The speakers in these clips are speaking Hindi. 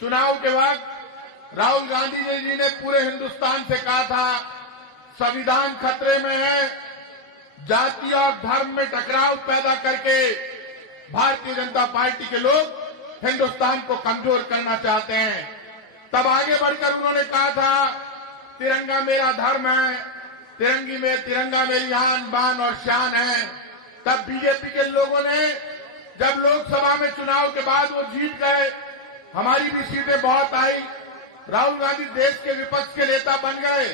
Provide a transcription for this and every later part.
चुनाव के वक्त राहुल गांधी जी ने पूरे हिंदुस्तान से कहा था संविधान खतरे में है, जाति और धर्म में टकराव पैदा करके भारतीय जनता पार्टी के लोग हिंदुस्तान को कमजोर करना चाहते हैं। तब आगे बढ़कर उन्होंने कहा था तिरंगा मेरा धर्म है, तिरंगा मेरी आन बान और शान है। तब बीजेपी के लोगों ने जब लोकसभा में चुनाव के बाद वो जीत गए, हमारी भी सीटें बहुत आई, राहुल गांधी देश के विपक्ष के नेता बन गए,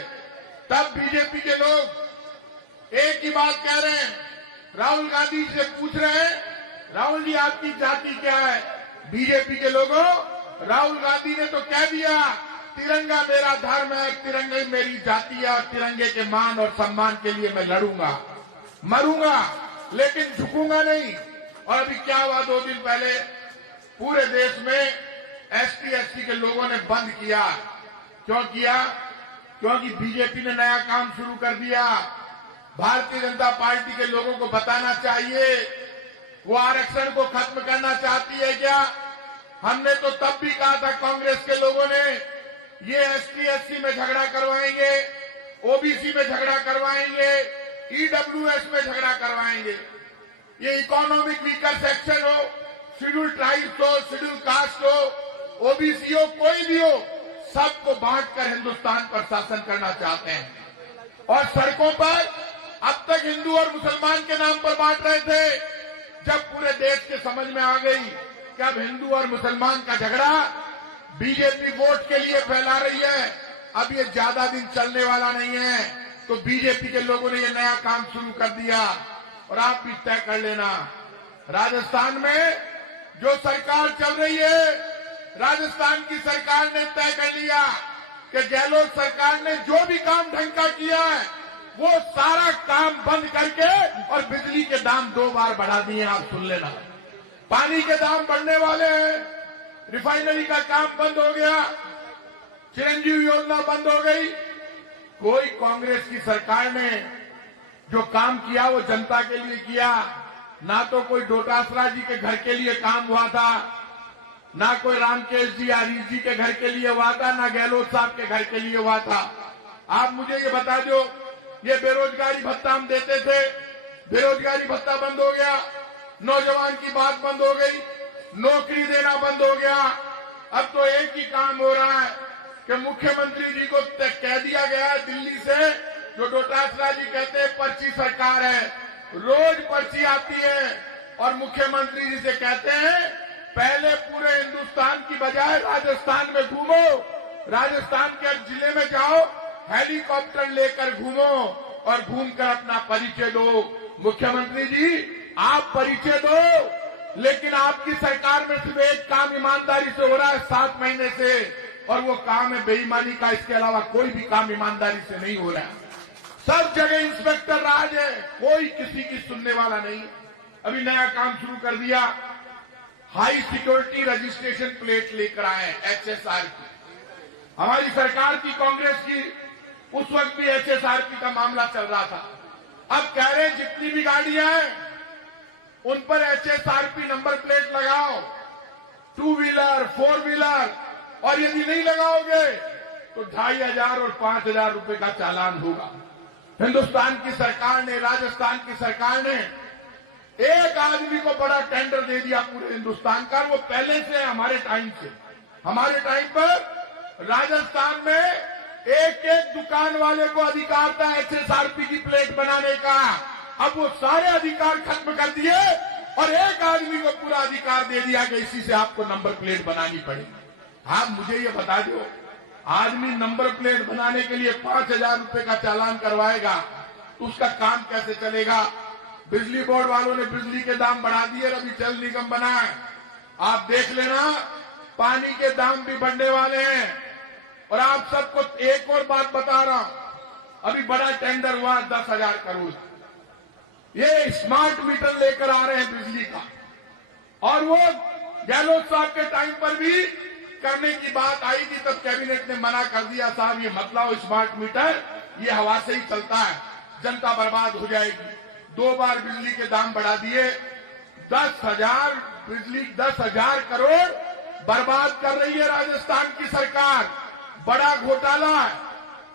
तब बीजेपी के लोग एक ही बात कह रहे हैं, राहुल गांधी से पूछ रहे हैं राहुल जी आपकी जाति क्या है? बीजेपी के लोगों, राहुल गांधी ने तो कह दिया तिरंगा मेरा धर्म है, तिरंगे मेरी जाति है और तिरंगे के मान और सम्मान के लिए मैं लड़ूंगा, मरूंगा, लेकिन झुकूंगा नहीं। और अभी क्या हुआ, 2 दिन पहले पूरे देश में ST/SC के लोगों ने बंद किया। क्यों किया? क्योंकि बीजेपी ने नया काम शुरू कर दिया। भारतीय जनता पार्टी के लोगों को बताना चाहिए वो आरक्षण को खत्म करना चाहती है क्या? हमने तो तब भी कहा था कांग्रेस के लोगों ने ये ST/SC में झगड़ा करवाएंगे, OBC में झगड़ा करवाएंगे, EWS में झगड़ा करवाएंगे। ये इकोनॉमिक वीकर सेक्शन हो, शेड्यूल ट्राइब्स हो, शेड्यूल कास्ट हो, OBC हो, कोई भी हो, सबको बांटकर हिंदुस्तान पर शासन करना चाहते हैं। और सड़कों पर अब तक हिंदू और मुसलमान के नाम पर बांट रहे थे। जब पूरे देश के समझ में आ गई कि अब हिंदू और मुसलमान का झगड़ा बीजेपी वोट के लिए फैला रही है, अब ये ज्यादा दिन चलने वाला नहीं है, तो बीजेपी के लोगों ने ये नया काम शुरू कर दिया। और आप भी तय कर लेना, राजस्थान में जो सरकार चल रही है, राजस्थान की सरकार ने तय कर लिया कि गहलोत सरकार ने जो भी काम ढंग का किया है वो सारा काम बंद करके और बिजली के दाम 2 बार बढ़ा दिए। आप सुन लेना, पानी के दाम बढ़ने वाले हैं, रिफाइनरी का काम बंद हो गया, चिरंजीवी योजना बंद हो गई। कोई कांग्रेस की सरकार ने जो काम किया वो जनता के लिए किया। ना तो कोई डोटासरा जी के घर के लिए काम हुआ था, ना कोई रामकेश जी हरीश जी के घर के लिए हुआ था, ना गहलोत साहब के घर के लिए हुआ था। आप मुझे ये बता दो, ये बेरोजगारी भत्ता हम देते थे, बेरोजगारी भत्ता बंद हो गया, नौजवान की बात बंद हो गई, नौकरी देना बंद हो गया। अब तो एक ही काम हो रहा है कि मुख्यमंत्री जी को कह दिया गया है दिल्ली से, जो डोटासरा जी कहते हैं पर्ची सरकार है, रोज पर्ची आती है और मुख्यमंत्री जी से कहते हैं पहले पूरे हिंदुस्तान की बजाय राजस्थान में घूमो, राजस्थान के जिले में जाओ, हेलीकॉप्टर लेकर घूमो और घूमकर अपना परिचय दो। मुख्यमंत्री जी आप परिचय दो, लेकिन आपकी सरकार में सिर्फ एक काम ईमानदारी से हो रहा है 7 महीने से, और वो काम है बेईमानी का। इसके अलावा कोई भी काम ईमानदारी से नहीं हो रहा है। सब जगह इंस्पेक्टर राज है, कोई किसी की सुनने वाला नहीं। अभी नया काम शुरू कर दिया, हाई सिक्योरिटी रजिस्ट्रेशन प्लेट लेकर आए HSRP। हमारी सरकार की, कांग्रेस की, उस वक्त भी HSRP का मामला चल रहा था। अब कह रहे हैं जितनी भी गाड़ियां हैं उन पर HSRP नंबर प्लेट लगाओ, 2 व्हीलर 4 व्हीलर, और यदि नहीं लगाओगे तो 2500 और 5000 रुपए का चालान होगा। हिंदुस्तान की सरकार ने, राजस्थान की सरकार ने एक आदमी को बड़ा टेंडर दे दिया पूरे हिंदुस्तान का। वो पहले से हमारे टाइम से, हमारे टाइम पर राजस्थान में एक दुकान वाले को अधिकार था HSRP की प्लेट बनाने का। अब वो सारे अधिकार खत्म कर दिए और एक आदमी को पूरा अधिकार दे दिया कि इसी से आपको नंबर प्लेट बनानी पड़ेगी। आप मुझे ये बता दो, आदमी नंबर प्लेट बनाने के लिए 5000 रुपए का चालान करवाएगा तो उसका काम कैसे चलेगा? बिजली बोर्ड वालों ने बिजली के दाम बढ़ा दिए, अभी जल निगम बना है, आप देख लेना पानी के दाम भी बढ़ने वाले हैं। और आप सबको एक और बात बता रहा हूं, अभी बड़ा टेंडर हुआ 10,000 करोड़, ये स्मार्ट मीटर लेकर आ रहे हैं बिजली का। और वो गहलोत साहब के टाइम पर भी करने की बात आई थी, तब कैबिनेट ने मना कर दिया, साहब ये मत लाओ स्मार्ट मीटर, ये हवा से ही चलता है, जनता बर्बाद हो जाएगी। 2 बार बिजली के दाम बढ़ा दिए, 10,000 बिजली 10,000 करोड़ बर्बाद कर रही है राजस्थान की सरकार। बड़ा घोटाला है।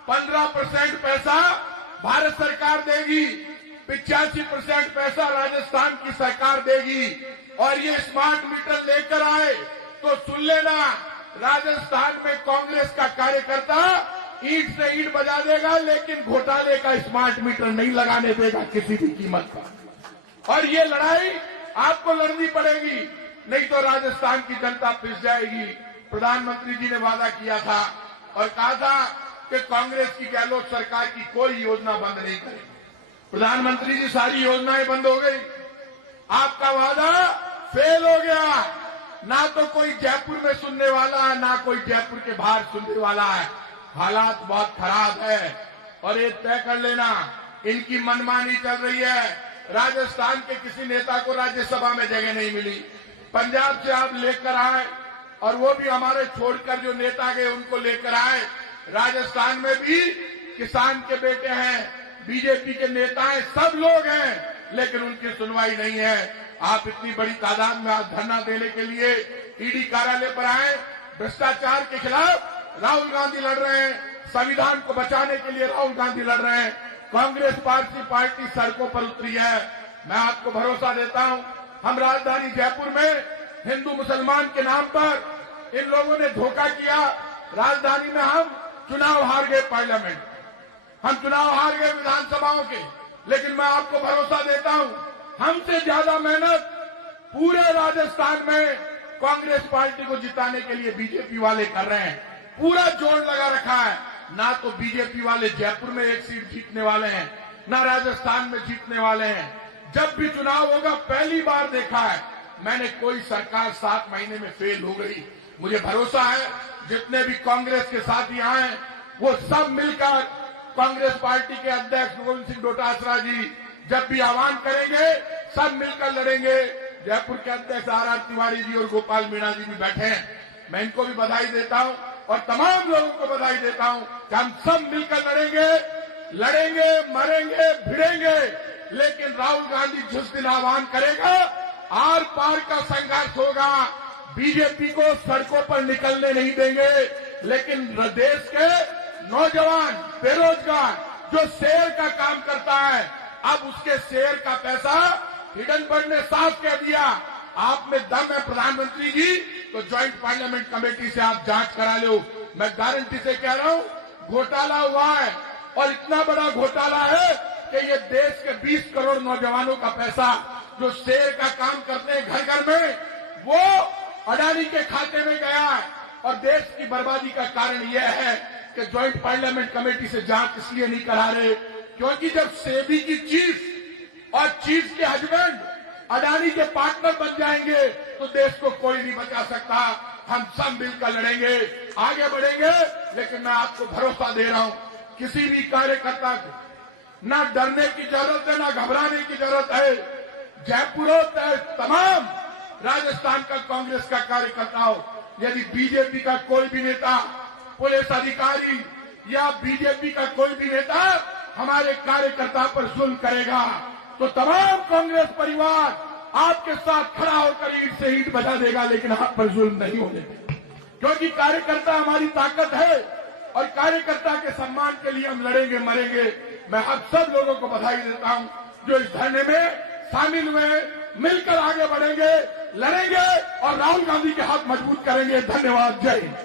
15% पैसा भारत सरकार देगी, 85% पैसा राजस्थान की सरकार देगी। और ये स्मार्ट मीटर लेकर आए तो सुन लेना, राजस्थान में कांग्रेस का कार्यकर्ता ईंट से ईंट बजा देगा, लेकिन घोटाले का स्मार्ट मीटर नहीं लगाने देगा किसी भी कीमत पर। और ये लड़ाई आपको लड़नी पड़ेगी, नहीं तो राजस्थान की जनता पिस जाएगी। प्रधानमंत्री जी ने वादा किया था और कहा था कि कांग्रेस की गहलोत सरकार की कोई योजना बंद नहीं करेगी। प्रधानमंत्री जी सारी योजनाएं बंद हो गई। आपका वादा फेल हो गया। ना तो कोई जयपुर में सुनने वाला है, ना कोई जयपुर के बाहर सुनने वाला है। हालात बहुत खराब है। और ये तय कर लेना, इनकी मनमानी चल रही है। राजस्थान के किसी नेता को राज्यसभा में जगह नहीं मिली। पंजाब से आप लेकर आए और वो भी हमारे छोड़कर जो नेता गए उनको लेकर आए। राजस्थान में भी किसान के बेटे हैं, बीजेपी के नेता हैं, सब लोग हैं, लेकिन उनकी सुनवाई नहीं है। आप इतनी बड़ी तादाद में आज धरना देने के लिए ईडी कार्यालय पर आए। भ्रष्टाचार के खिलाफ राहुल गांधी लड़ रहे हैं, संविधान को बचाने के लिए राहुल गांधी लड़ रहे हैं। कांग्रेस पार्टी सड़कों पर उतरी है। मैं आपको भरोसा देता हूं, हम राजधानी जयपुर में हिंदू मुसलमान के नाम पर इन लोगों ने धोखा किया। राजधानी में हम चुनाव हार गए, पार्लियामेंट, हम चुनाव हार गए विधानसभाओं के, लेकिन मैं आपको भरोसा देता हूं, हमसे ज्यादा मेहनत पूरे राजस्थान में कांग्रेस पार्टी को जिताने के लिए बीजेपी वाले कर रहे हैं। पूरा जोर लगा रखा है। ना तो बीजेपी वाले जयपुर में एक सीट जीतने वाले हैं, ना राजस्थान में जीतने वाले हैं। जब भी चुनाव होगा, पहली बार देखा है मैंने कोई सरकार 7 महीने में फेल हो गई। मुझे भरोसा है जितने भी कांग्रेस के साथी आए वो सब मिलकर कांग्रेस पार्टी के अध्यक्ष गोविंद सिंह डोटासरा जी जब भी आह्वान करेंगे, सब मिलकर लड़ेंगे। जयपुर के अध्यक्ष आर तिवारी जी और गोपाल मीणा जी भी बैठे हैं। मैं इनको भी बधाई देता हूं और तमाम लोगों को बधाई देता हूं कि हम सब मिलकर लड़ेंगे, मरेंगे, भिड़ेंगे, लेकिन राहुल गांधी जिस दिन आह्वान करेगा, आर पार का संघर्ष होगा। बीजेपी को सड़कों पर निकलने नहीं देंगे, लेकिन देश के नौजवान बेरोजगार जो शेयर का काम करता है, अब उसके शेयर का पैसा हिडनबर्ग ने साफ कह दिया। आप में दम है प्रधानमंत्री जी, तो ज्वाइंट पार्लियामेंट कमेटी से आप जांच करा लो। मैं गारंटी से कह रहा हूं, घोटाला हुआ है और इतना बड़ा घोटाला है कि ये देश के 20 करोड़ नौजवानों का पैसा जो शेयर का काम करते हैं घर घर में, वो अडानी के खाते में गया है। और देश की बर्बादी का कारण यह है कि ज्वाइंट पार्लियामेंट कमेटी से जांच इसलिए नहीं करा रहे क्योंकि जब सेबी की चीफ और चीफ के हस्बैंड अडानी के पार्टनर बन जाएंगे तो देश को कोई नहीं बचा सकता। हम सब मिलकर लड़ेंगे, आगे बढ़ेंगे, लेकिन मैं आपको भरोसा दे रहा हूं, किसी भी कार्यकर्ता को ना डरने की जरूरत है, ना घबराने की जरूरत है। जयपुर हो चाहे तमाम राजस्थान का कांग्रेस का कार्यकर्ता हो, यदि बीजेपी का कोई भी नेता, पुलिस अधिकारी या बीजेपी का कोई भी नेता हमारे कार्यकर्ता पर जुल्म करेगा तो तमाम कांग्रेस परिवार आपके साथ खड़ा होकर ईंट से ईंट बजा देगा, लेकिन आप पर जुल्म नहीं होने देगा। क्योंकि कार्यकर्ता हमारी ताकत है और कार्यकर्ता के सम्मान के लिए हम लड़ेंगे, मरेंगे। मैं आप सब लोगों को बधाई देता हूं जो इस धरने में शामिल हुए। मिलकर आगे बढ़ेंगे, लड़ेंगे और राहुल गांधी के हाथ मजबूत करेंगे। धन्यवाद। जय हिंद।